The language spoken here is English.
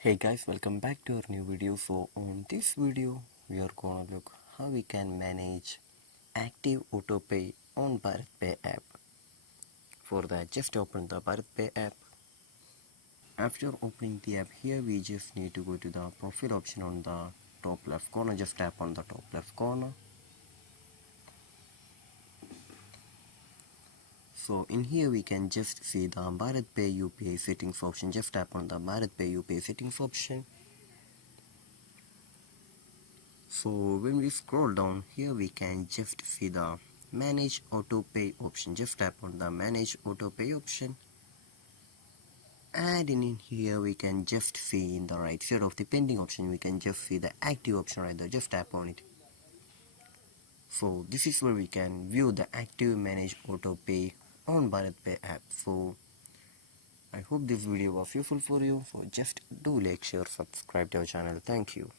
Hey guys, welcome back to our new video. So on this video we are gonna look how we can manage active autopay on Bharatpe app. For that, just open the Bharatpe app. After opening the app, here we just need to go to the profile option on the top left corner. Just tap on the top left corner. So in here we can just see the Bharatpe UPI settings option. Just tap on the Bharatpe UPI settings option. So when we scroll down here, we can just see the Manage Autopay option. Just tap on the Manage Autopay option, and in here we can just see in the right side of the pending option, we can just see the active option right there. Just tap on it. So this is where we can view the active Manage Autopay on Bharatpe app. So I hope this video was useful for you. So just do like, share, subscribe to our channel. Thank you.